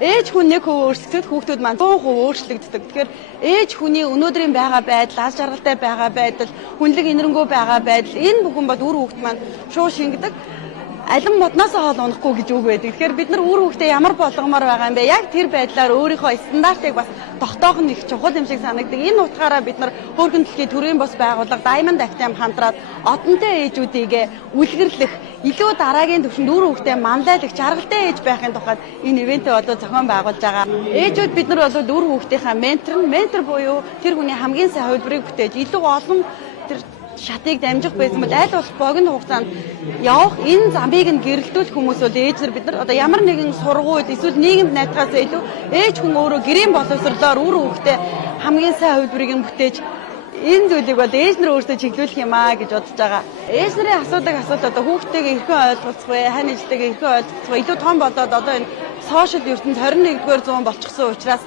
ээж хүн нэг хөв өөрчлөгдөд хүүхдүүд маань 100% өөрчлөгддөг. Тэгэхээр ээж хүний өнөөдрийн байгаа байдал, аз жаргалтай байгаа байдал, хүнлэг инэрэнгуй байгаа байдал энэ бүхэн бод үр хүүхд маань шууд шингэдэг. Алин модноосоо хоол унахгүй гэж үг байдаг. Тэгэхээр бид нар үр хүүхдээ ямар болгомоор байгаа юм бэ? Яг тэр байдлаар өөрийнхөө стандартыг бас тогтоох нь их чухал юм шиг санагддаг. Энэ утгаараа бид нар хөөрхөн дэлхийн төрийн бос байгууллага Diamond Active хамтраад одонтой ээжүүдийг үлгэрлэх, илүү дараагийн түвшинд үр хүүхдээ манлайлах, жаргалтай ээж байхын тухайд энэ ивэнтээ одоо зохион байгуулж байгаа. Ээжүүд бид нар бол үр хүүхдийнхаа ментор буюу тэр хүний хамгийн сайн хувилбарыг бүтээж илүү олон тэр шатыг дамжих байсан бол аль болох богино хугацаанд явах энэ замыг нь гэрэлтүүлэх хүмүүс бол ээж нар бид нар одоо ямар нэгэн сургууль эсвэл нийгэмд найдахаас илүү ээж хүн өөрөө гэрийн боловсрлоор үр хүүхдээ хамгийн сайн хувилбарыг нь бүтээж энэ зүйлийг бол ээж нар өөрсдөө чиглүүлэх юм аа гэж бодож байгаа. Ээж нарын асуудал одоо хүүхдтэйгээ хэрхэн ойлголцох вэ? Хань ээжтэйгээ хэрхэн ойлголцох вэ? Илүү том болоод одоо энэ сошиал ертөнд 21-р зуун болчихсон учраас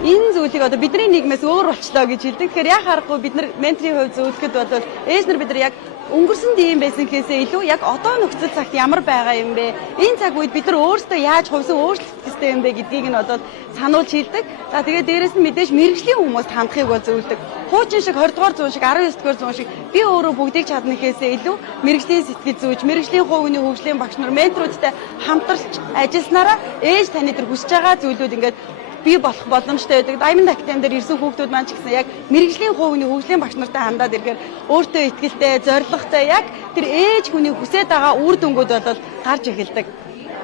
энэ зүйлийг одоо бидний нийгмээс өөр болчлоо гэж хэлдэг. Тэгэхээр яг харахгүй бид нар менторийн хувьд зөвлөхөд бол ээж нар бид нар яг өнгөрсөн тийм байсан гэхээсээ илүү яг одоо нөхцөл цагт ямар байгаа юм бэ? Энэ цаг үед бид нар өөрсдөө яаж хувьсан өөрчлөлт хэрэгтэй юм бэ гэдгийг нь одоо сануулж хэлдэг. За тэгээд дээрэс нь мэдээж мэрэгжлийн хүмүүст хандахыг бол зөвлөдөг. Хуучин шиг 20 дугаар зуун шиг 19 дугаар зуун шиг би өөрөө бүгдийг чадна гэхээсээ илүү мэрэгжлийн сэтгэл зүйч, мэрэгжлийн хувийн хөгжлийн багш нар менторуудтай хамтарч ажилласнараа ээж таны тэр хүсэж байгаа зүйлүүд ингээд би болох боломжтой байдаг. Diamond Active дээр ирсэн хүүхдүүд маань ч гэсэн яг мэрэгжлийн хувийн хөгжлийн багш нартай хандаад ирэхээр өөртөө ихтэй, зоригтой яг тэр ээж хүний хүсэж байгаа үр дүнгууд бол гарч эхэлдэг.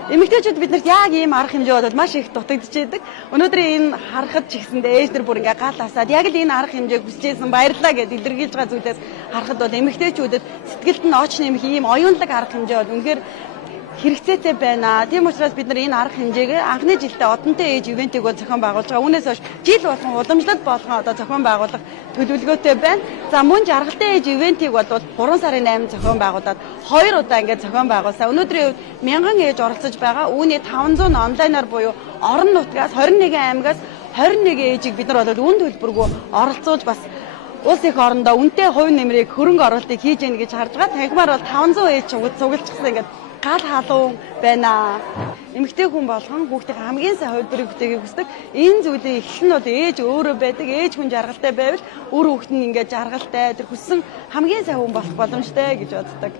Эмэгтэйчүүд биднэрт яг ийм арга хэмжээ бол маш их дутагдчихэйдэг. Өнөөдрийн энэ харахад ч гэсэндээ ээж нар бүр ингээ гал асаад яг л энэ арга хэмжээг хүсэжсэн баярлалаа гэдээ илэрхийлж байгаа зүйлээс харахад бол эмэгтэйчүүдэд сэтгэлд нь оч нэмэх ийм оюунлаг арга хэмжээ бол үнэхээр хэрэгцээтэй байна. Тийм учраас бид нар энэ арга хэмжээг анхны жилдээ одонтой ээж ивэнтийг зохион байгуулж байгаа. Үүнээс хойш жил болгон уламжлалт болгон одоо зохион байгуулах төлөвлөгөөтэй байна. За мөн жаргалтай ээж ивэнтийг бол 3 сарын 8 зохион байгуулад 2 удаа ингээд зохион байгуулсан. Өнөөдрийн үед 1000 ээж оролцож байгаа. Үүний 500 онлайнаар буюу орон нутгаас 21 аймагаас 21 ээжийг бид нар бол үн төлбөргүй оролцуулж бас улс их орондоо үнэтэй хувь нэмрийг хөрөнгө оруулалтыг хийж яах гэж харж байгаа. Танхимаар бол 500 ээж цуглуулчихсан ингээд гал халуун байна. Эмэгтэй хүн болгон хүүхдийн хамгийн сайн хувилбарыг бүтээхийг хүсдэг. Энэ зүйлийн эхлэл нь бол ээж өөрөө байдаг. Ээж хүн жаргалтай байвал үр хүүхэд нь ингээд жаргалтай тэр хүссэн хамгийн сайн хүн болох боломжтой гэж боддог.